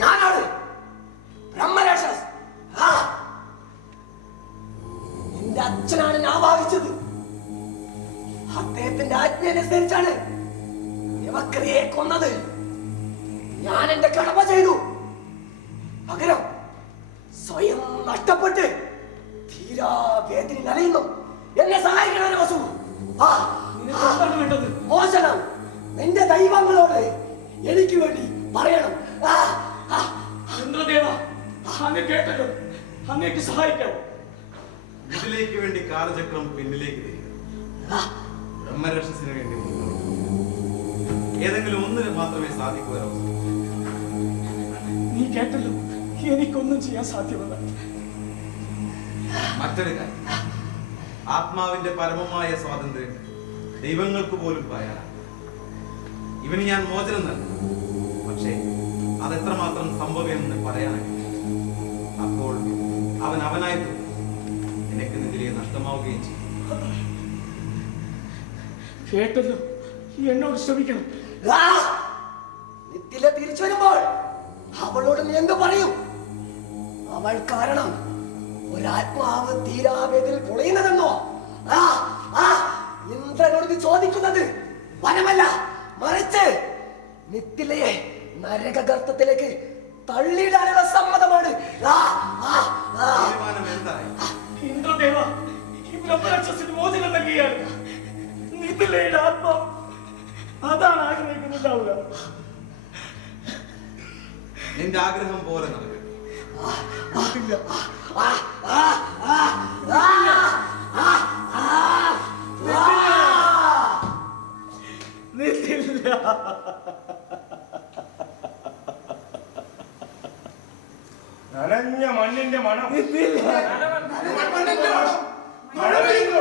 ഞാനാണ് ബ്രഹ്മരാക്ഷസ്. നിന്റെ അച്ഛനാണ് ഞാൻ ഭാവിച്ചത്. അദ്ദേഹത്തിന്റെ ആജ്ഞയനുസരിച്ചാണ് യവക്രിയെ കൊന്നത്. ഞാൻ എന്റെ കടമ ചെയ്തു. പകരം സ്വയം നഷ്ടപ്പെട്ട് തീരാ വേദന നനയുന്നു. എന്നെ സഹായിക്കണം വസു. മോശനം നിന്റെ ദൈവങ്ങളോട് എനിക്ക് വേണ്ടി പറയണം. ഇന്ദ്രദേവ, അങ്ങ് കേട്ടല്ലോ, അങ്ങേക്ക് സഹായിക്കാവോ? ഇതിലേക്ക് വേണ്ടി കാലചക്രം പിന്നിലേക്ക് തിരിക. ബ്രഹ്മരക്ഷസിന് വേണ്ടി ഏതെങ്കിലും ഒന്നിന് മാത്രമേ സാധിക്കൂ. നീ കേട്ടല്ലോ, എനിക്കൊന്നും ചെയ്യാൻ സാധ്യമല്ല. മറ്റൊരു കാര്യം, ആത്മാവിന്റെ പരമമായ സ്വാതന്ത്ര്യം ദൈവങ്ങൾക്ക് പോലും പറയാനാണ്. ഇവന് ഞാൻ മോചനം നൽകും. പക്ഷേ അതെത്രമാത്രം സംഭവമെന്ന് പറയാനായി. അപ്പോൾ അവൻ അവനായി എനിക്ക് നിതിരെ നഷ്ടമാവുകയും ചെയ്യും. കേട്ടല്ലോ, എന്നോട് ശ്രമിക്കണം. നിത്തിലെ തിരിച്ചു വരുമ്പോൾ അവളോട് നീ എന്ത് പറയും? അവൾ കാരണം ഒരാത്മാവ് തീരാവേദിൽ പൊളിയുന്നതെന്നോ? ഇന്ദ്രനോട് നീ ചോദിക്കുന്നത് വനമല്ല, മറിച്ച് നിത്തിലയെ നരകഗർത്തത്തിലേക്ക് തള്ളിയിടാനുള്ള സമ്മതമാണ്. ഇന്ദ്രദേവ, ഈ ബ്രഹ്മരാക്ഷസിന് മോചനം നൽകിയാണ് നിത്തിലയുടെ ആത്മാവ്. അതാണ് ആഗ്രഹിക്കുന്നുണ്ടാവുക. നിന്റെ ആഗ്രഹം പോലെ നടക്കും. നനഞ്ഞ മണ്ണിന്റെ മണം. മഴ പെയ്യുന്നു.